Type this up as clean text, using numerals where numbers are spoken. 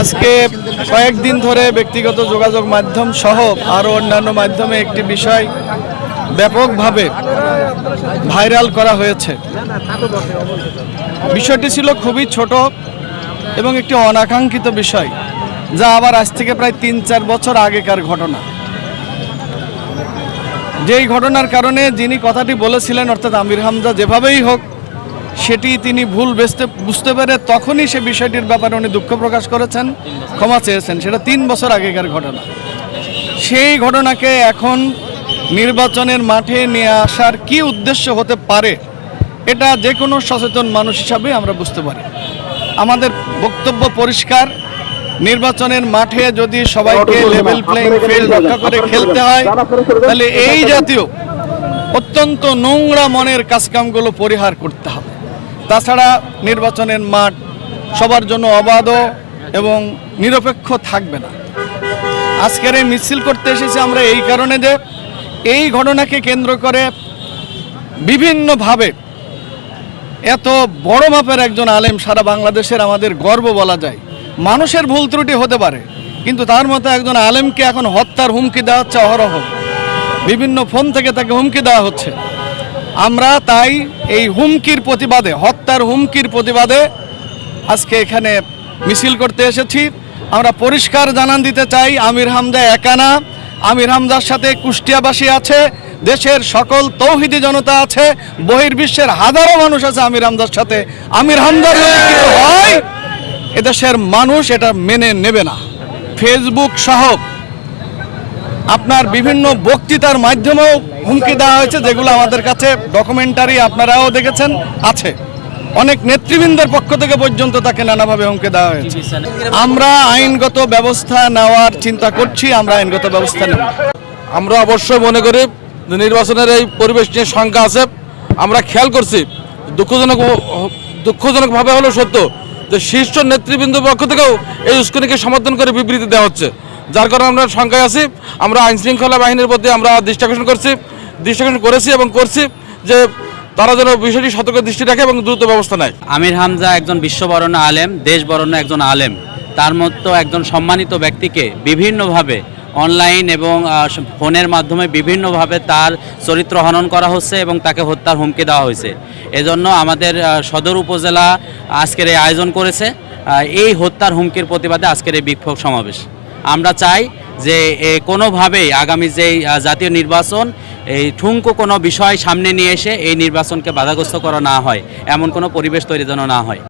আজকে কয়েকদিন ধরে ব্যক্তিগত যোগাযোগ মাধ্যম সহ আরও অন্যান্য মাধ্যমে একটি বিষয় ব্যাপকভাবে ভাইরাল করা হয়েছে। বিষয়টি ছিল খুবই ছোট এবং একটি অনাকাঙ্ক্ষিত বিষয়, যা আবার আজ থেকে প্রায় ৩-৪ বছর আগেকার ঘটনা। যেই ঘটনার কারণে যিনি কথাটি বলেছিলেন অর্থাৎ আমির হামজা যেভাবেই হোক সেটি তিনি ভুল বুঝতে পেরে তখনই সে বিষয়টির ব্যাপারে উনি দুঃখ প্রকাশ করেছেন, ক্ষমা চেয়েছেন। সেটা ৩ বছর আগেকার ঘটনা। সেই ঘটনাকে এখন নির্বাচনের মাঠে নিয়ে আসার কি উদ্দেশ্য হতে পারে, এটা যে কোনো সচেতন মানুষ হিসাবে আমরা বুঝতে পারি। আমাদের বক্তব্য পরিষ্কার, নির্বাচনের মাঠে যদি সবাইকে লেভেল প্লেইং ফিল্ড রক্ষা করে খেলতে হয়, তাহলে এই জাতীয় অত্যন্ত নোংরা মনের কাজকামগুলো পরিহার করতে হবে। তাছাড়া নির্বাচনের মাঠ সবার জন্য অবাধ এবং নিরপেক্ষ থাকবে না। আজকের এই মিছিল করতে এসেছি আমরা এই কারণে যে এই ঘটনাকে কেন্দ্র করে বিভিন্নভাবে এত বড় মাপের একজন আলেম সারা বাংলাদেশের আমাদের গর্ব বলা যায়। মানুষের ভুল ত্রুটি হতে পারে, কিন্তু তার মতো একজন আলেমকে এখন হত্যার হুমকি দেওয়া হচ্ছে অহরহ। বিভিন্ন ফোন থেকে তাকে হুমকি দেওয়া হচ্ছে। আমরা তাই এই হুমকির প্রতিবাদে, হত্যার হুমকির প্রতিবাদে আজকে এখানে মিছিল করতে এসেছি। আমরা পরিষ্কার জানান দিতে চাই, আমির হামজা একা না, আমির হামজার সাথে কুষ্টিয়াবাসী আছে, দেশের সকল তৌহিদি জনতা আছে, বহির্বিশ্বের হাজারো মানুষ আছে আমির হামজার সাথে। আমির হামজার যদি কিছু হয় এদেশের মানুষ এটা মেনে নেবে না। ফেসবুক সহ আপনার বিভিন্ন বক্তৃতার মাধ্যমেও হুমকি দেওয়া হয়েছে, যেগুলো আমাদের কাছে ডকুমেন্টারি আপনারাও দেখেছেন আছে। অনেক নেতৃবৃন্দের পক্ষ থেকে পর্যন্ত তাকে নানাভাবে হুমকি দেওয়া হয়েছে। আমরা আইনগত ব্যবস্থা নেওয়ার চিন্তা করছি, আমরা আইনগত ব্যবস্থা নেব। আমরা অবশ্যই মনে করি যে নির্বাচনের এই পরিবেশ নিয়ে শঙ্কা আছে। আমরা খেয়াল করছি, দুঃখজনকভাবে হলো সত্য যে শীর্ষ নেতৃবৃন্দের পক্ষ থেকেও এই উস্কানিকে সমর্থন করে বিবৃতি দেওয়া হচ্ছে, যার কারণে আমরা শঙ্কায় আছি। আমরা আইন শৃঙ্খলা বাহিনীর প্রতি আমরা দৃষ্টি আকর্ষণ করেছি এবং করছি যে তারা যেন বিষয়টি সতর্ক দৃষ্টি রাখে এবং দ্রুত ব্যবস্থা নেয়। আমির হামজা একজন বিশ্ববরণ্য আলেম, দেশবরণ্য একজন আলেম। তার মতো একজন সম্মানিত ব্যক্তিকে বিভিন্নভাবে অনলাইন এবং ফোনের মাধ্যমে বিভিন্নভাবে তার চরিত্র হনন করা হচ্ছে এবং তাকে হত্যার হুমকি দেওয়া হয়েছে। এজন্য আমাদের সদর উপজেলা আজকের এই আয়োজন করেছে এই হত্যার হুমকির প্রতিবাদে আজকের এই বিক্ষোভ সমাবেশ। আমরা চাই যে কোনোভাবেই আগামী যেই জাতীয় নির্বাচন এই ঠুনকো কোনো বিষয় সামনে নিয়ে এসে এই নির্বাচনকে বাধাগ্রস্ত করা না হয়, এমন কোনো পরিবেশ তৈরি যেন না হয়।